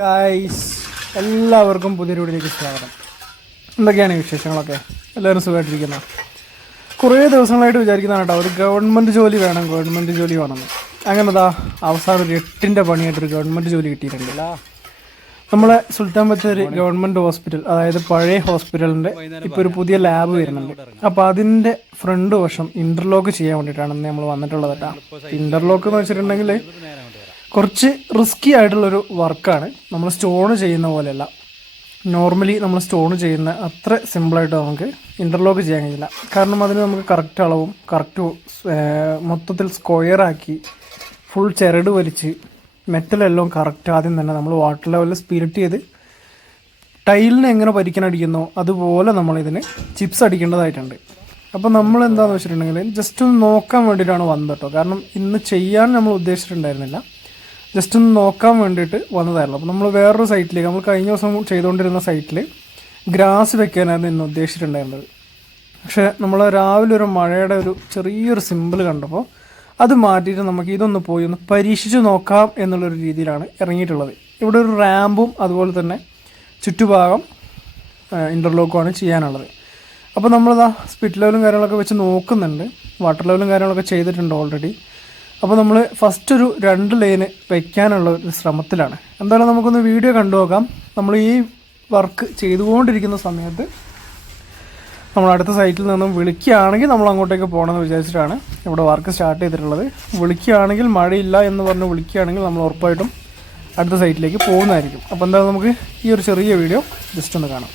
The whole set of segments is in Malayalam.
ഗായ്സ്, എല്ലാവർക്കും പുതിയൊരു വീഡിയോയിലേക്ക് സ്വാഗതം. എന്തൊക്കെയാണ് വിശേഷങ്ങളൊക്കെ? എല്ലാവരും സുഖമായിട്ടിരിക്കുന്ന? കുറേ ദിവസങ്ങളായിട്ട് വിചാരിക്കുന്നതാണ് കേട്ടോ, ഒരു ഗവൺമെൻറ് ജോലി വേണം, ഗവൺമെൻറ് ജോലി വേണമെന്ന്. അങ്ങനെതാ അവസാനം ഒരു 8ൻ്റെ പണിയായിട്ടൊരു ഗവൺമെൻറ് ജോലി കിട്ടിയിട്ടുണ്ട്. നമ്മളെ സുൽത്താൻ ബത്തേരി ഗവൺമെൻറ് ഹോസ്പിറ്റൽ, അതായത് പഴയ ഹോസ്പിറ്റലിൻ്റെ ഇപ്പോൾ ഒരു പുതിയ ലാബ് വരുന്നുണ്ട്. അപ്പോൾ അതിൻ്റെ ഫ്രണ്ട് വശം ഇൻ്റർലോക്ക് ചെയ്യാൻ വേണ്ടിയിട്ടാണ് ഇന്ന് നമ്മൾ വന്നിട്ടുള്ളത് കേട്ടോ. ഇൻ്റർലോക്ക് എന്ന് വെച്ചിട്ടുണ്ടെങ്കിൽ കുറച്ച് റിസ്കി ആയിട്ടുള്ളൊരു വർക്കാണ്. നമ്മൾ സ്റ്റോൺ ചെയ്യുന്ന പോലെയല്ല. നോർമലി നമ്മൾ സ്റ്റോൺ ചെയ്യുന്ന അത്ര സിമ്പിളായിട്ട് നമുക്ക് ഇൻ്റർലോക്ക് ചെയ്യാൻ കഴിയില്ല. കാരണം അതിന് നമുക്ക് കറക്റ്റ് അളവും കറക്റ്റ് മൊത്തത്തിൽ സ്ക്വയറാക്കി ഫുൾ ചരട് വലിച്ച് മെറ്റലെല്ലാം കറക്റ്റ് ആദ്യം തന്നെ നമ്മൾ വാട്ടർ ലെവലിൽ സ്പിരിറ്റ് ചെയ്ത് ടൈലിന് എങ്ങനെ പരിക്കനടിക്കുന്നോ അതുപോലെ നമ്മളിതിന് ചിപ്സ് അടിക്കേണ്ടതായിട്ടുണ്ട്. അപ്പോൾ നമ്മൾ എന്താണെന്ന് വെച്ചിട്ടുണ്ടെങ്കിൽ ജസ്റ്റ് ഒന്ന് നോക്കാൻ വേണ്ടിയിട്ടാണ് വന്നത് കേട്ടോ. കാരണം ഇന്ന് ചെയ്യാൻ നമ്മൾ ഉദ്ദേശിച്ചിട്ടുണ്ടായിരുന്നില്ല, ജസ്റ്റ് ഒന്ന് നോക്കാൻ വേണ്ടിയിട്ട് വന്നതായിരുന്നു. അപ്പോൾ നമ്മൾ വേറൊരു സൈറ്റിലേക്ക്, നമ്മൾ കഴിഞ്ഞ ദിവസം ചെയ്തുകൊണ്ടിരുന്ന സൈറ്റിൽ ഗ്രാസ് വെക്കാനായിരുന്നു ഇന്ന് ഉദ്ദേശിച്ചിട്ടുണ്ടായിരുന്നത്. പക്ഷേ നമ്മൾ രാവിലെ ഒരു മഴയുടെ ഒരു ചെറിയൊരു സിമ്പിൾ കണ്ടപ്പോൾ അത് മാറ്റിയിട്ട് നമുക്ക് ഇതൊന്ന് പോയി ഒന്ന് പരീക്ഷിച്ച് നോക്കാം എന്നുള്ളൊരു രീതിയിലാണ് ഇറങ്ങിയിട്ടുള്ളത്. ഇവിടെ ഒരു റാമ്പും അതുപോലെ തന്നെ ചുറ്റുഭാഗം ഇൻ്റർലോക്കുമാണ് ചെയ്യാനുള്ളത്. അപ്പോൾ നമ്മളിതാ സ്പിറ്റ് ലെവലും കാര്യങ്ങളൊക്കെ വെച്ച് നോക്കുന്നുണ്ട്. വാട്ടർ ലെവലും കാര്യങ്ങളൊക്കെ ചെയ്തിട്ടുണ്ട് ഓൾറെഡി. അപ്പോൾ നമ്മൾ ഫസ്റ്റ് ഒരു 2 ലൈന് വയ്ക്കാനുള്ള ഒരു ശ്രമത്തിലാണ്. എന്തായാലും നമുക്കൊന്ന് വീഡിയോ കണ്ടു നോക്കാം. നമ്മൾ ഈ വർക്ക് ചെയ്തുകൊണ്ടിരിക്കുന്ന സമയത്ത് നമ്മൾ അടുത്ത സൈറ്റിൽ നിന്നും വിളിക്കുകയാണെങ്കിൽ നമ്മൾ അങ്ങോട്ടേക്ക് പോകണമെന്ന് വിചാരിച്ചിട്ടാണ് ഇവിടെ വർക്ക് സ്റ്റാർട്ട് ചെയ്തിട്ടുള്ളത്. വിളിക്കുകയാണെങ്കിൽ മഴയില്ല എന്ന് പറഞ്ഞ് വിളിക്കുകയാണെങ്കിൽ നമ്മൾ ഉറപ്പായിട്ടും അടുത്ത സൈറ്റിലേക്ക് പോകുന്നതായിരിക്കും. അപ്പോൾ എന്തായാലും നമുക്ക് ഈ ഒരു ചെറിയ വീഡിയോ ജസ്റ്റ് ഒന്ന് കാണാം.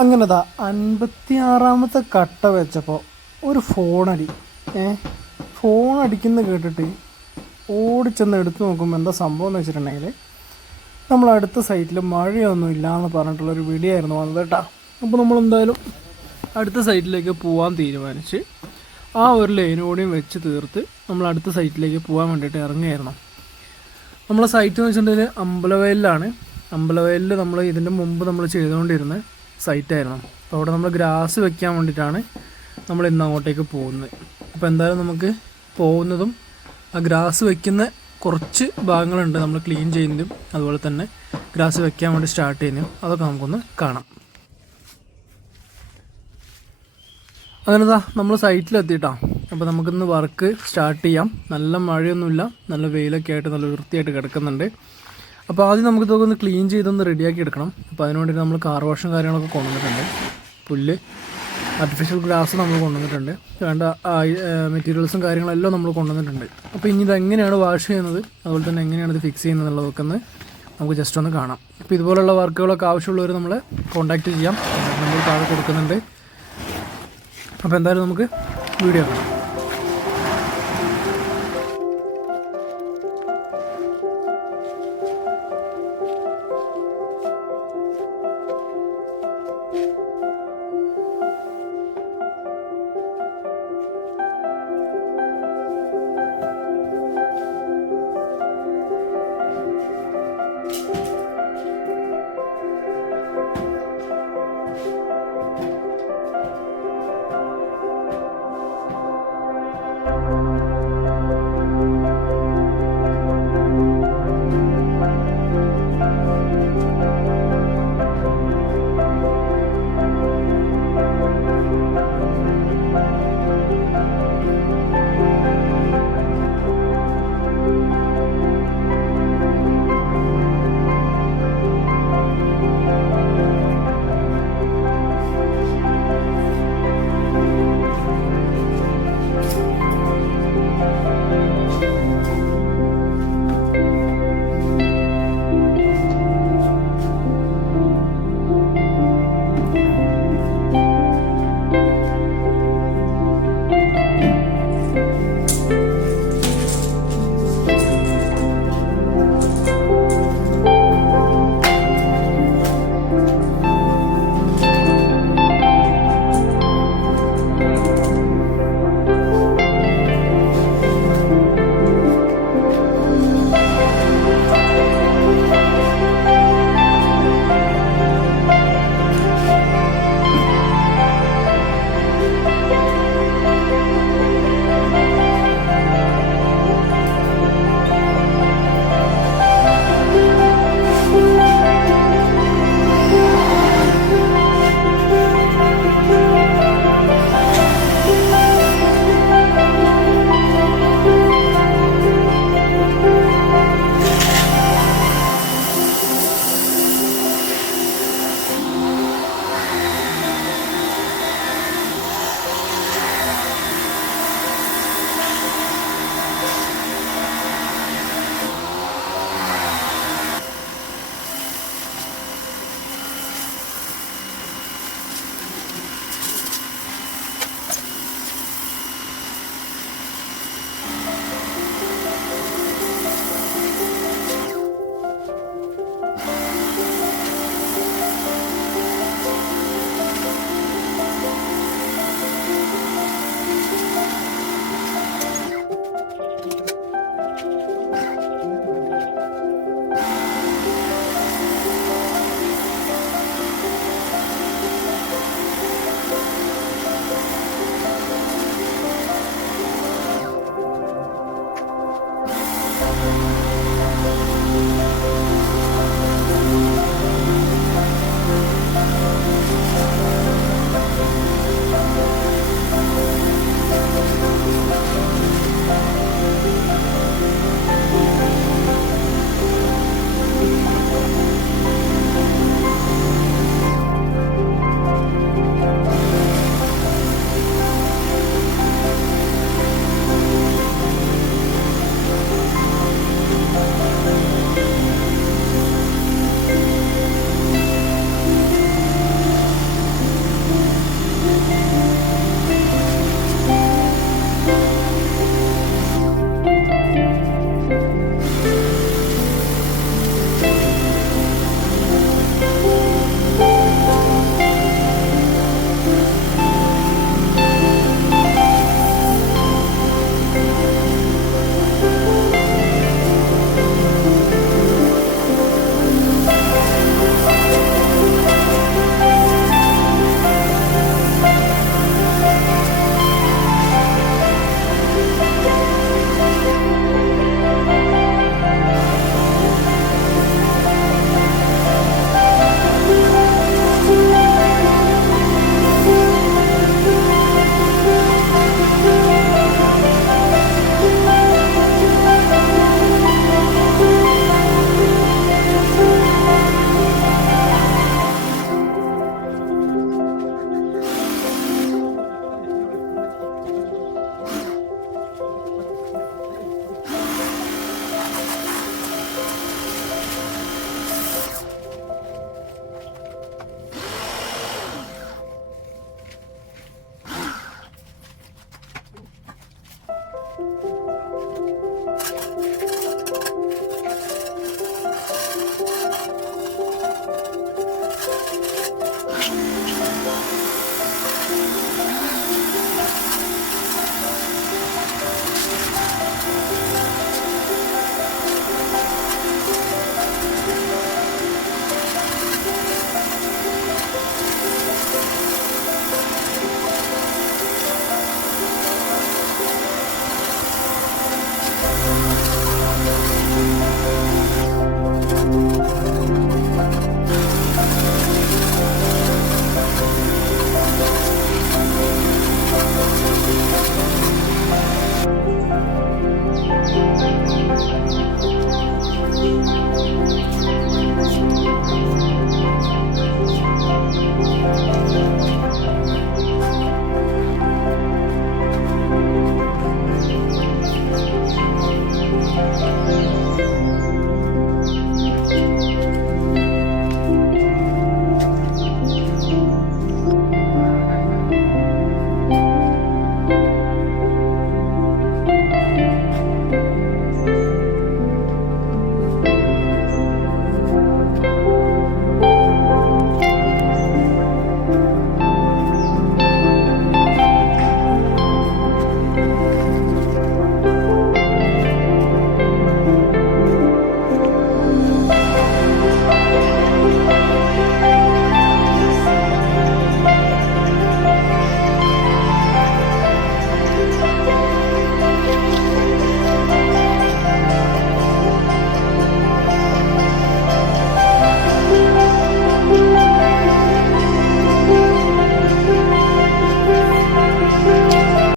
അങ്ങനെതാ 56ാമത്തെ കട്ട വെച്ചപ്പോൾ ഒരു ഫോണടി ഫോൺ അടിക്കുന്ന കേട്ടിട്ട് ഓടിച്ചെന്ന് എടുത്ത് നോക്കുമ്പോൾ എന്താ സംഭവം എന്ന് വെച്ചിട്ടുണ്ടെങ്കിൽ നമ്മൾ അടുത്ത സൈറ്റിൽ മഴയൊന്നും ഇല്ലയെന്ന് പറഞ്ഞിട്ടുള്ളൊരു വീഡിയോ ആയിരുന്നു വന്നത് കേട്ടോ. അപ്പോൾ നമ്മളെന്തായാലും അടുത്ത സൈറ്റിലേക്ക് പോകാൻ തീരുമാനിച്ച് ആ ഒരു ലൈനോടെയും വെച്ച് തീർത്ത് നമ്മൾ അടുത്ത സൈറ്റിലേക്ക് പോകാൻ വേണ്ടിയിട്ട് ഇറങ്ങിയായിരുന്നു. നമ്മളെ സൈറ്റ് എന്ന് വെച്ചിട്ടുണ്ടെങ്കിൽ അമ്പലവയലിലാണ്. അമ്പലവയലിൽ നമ്മൾ ഇതിൻ്റെ മുമ്പ് നമ്മൾ ചെയ്തുകൊണ്ടിരുന്ന സൈറ്റായിരുന്നു. അപ്പോൾ അവിടെ നമ്മൾ ഗ്രാസ് വെക്കാൻ വേണ്ടിയിട്ടാണ് നമ്മൾ ഇന്ന് അങ്ങോട്ടേക്ക് പോകുന്നത്. അപ്പോൾ എന്തായാലും നമുക്ക് പോകുന്നതും ആ ഗ്രാസ് വെക്കുന്ന കുറച്ച് ഭാഗങ്ങളുണ്ട് നമ്മൾ ക്ലീൻ ചെയ്യുന്നതും അതുപോലെ തന്നെ ഗ്രാസ് വെക്കാൻ വേണ്ടി സ്റ്റാർട്ട് ചെയ്യുന്നതും അതൊക്കെ നമുക്കൊന്ന് കാണാം. അങ്ങനെതാ നമ്മൾ സൈറ്റിലെത്തിയിട്ടാണ്. അപ്പോൾ നമുക്കിന്ന് വർക്ക് സ്റ്റാർട്ട് ചെയ്യാം. നല്ല മഴയൊന്നുമില്ല, നല്ല വെയിലൊക്കെ ആയിട്ട് നല്ല വൃത്തിയായിട്ട് കിടക്കുന്നുണ്ട്. അപ്പോൾ ആദ്യം നമുക്ക് ഇതൊക്കെ ഒന്ന് ക്ലീൻ ചെയ്തൊന്ന് റെഡിയാക്കി എടുക്കണം. അപ്പോൾ അതിന് വേണ്ടിയിട്ട് നമ്മൾ കാർ വാഷും കാര്യങ്ങളൊക്കെ കൊണ്ടുവന്നിട്ടുണ്ട്. പുല്ല്, ആർട്ടിഫിഷ്യൽ ഗ്രാസ് നമ്മൾ കൊണ്ടുവന്നിട്ടുണ്ട്. വേണ്ട മെറ്റീരിയൽസും കാര്യങ്ങളെല്ലാം നമ്മൾ കൊണ്ടുവന്നിട്ടുണ്ട്. അപ്പോൾ ഇനി ഇതെങ്ങനെയാണ് വാഷ് ചെയ്യുന്നത് അതുപോലെ തന്നെ എങ്ങനെയാണ് ഇത് ഫിക്സ് ചെയ്യുന്നത് എന്നുള്ളതൊക്കെ ഒന്ന് നമുക്ക് ജസ്റ്റ് ഒന്ന് കാണാം. അപ്പോൾ ഇതുപോലുള്ള വർക്കുകളൊക്കെ ആവശ്യമുള്ളവർ നമ്മളെ കോൺടാക്റ്റ് ചെയ്യാം. നമ്മൾ താഴെ കൊടുക്കുന്നുണ്ട്. അപ്പോൾ എന്തായാലും നമുക്ക് വീഡിയോ കാണാം.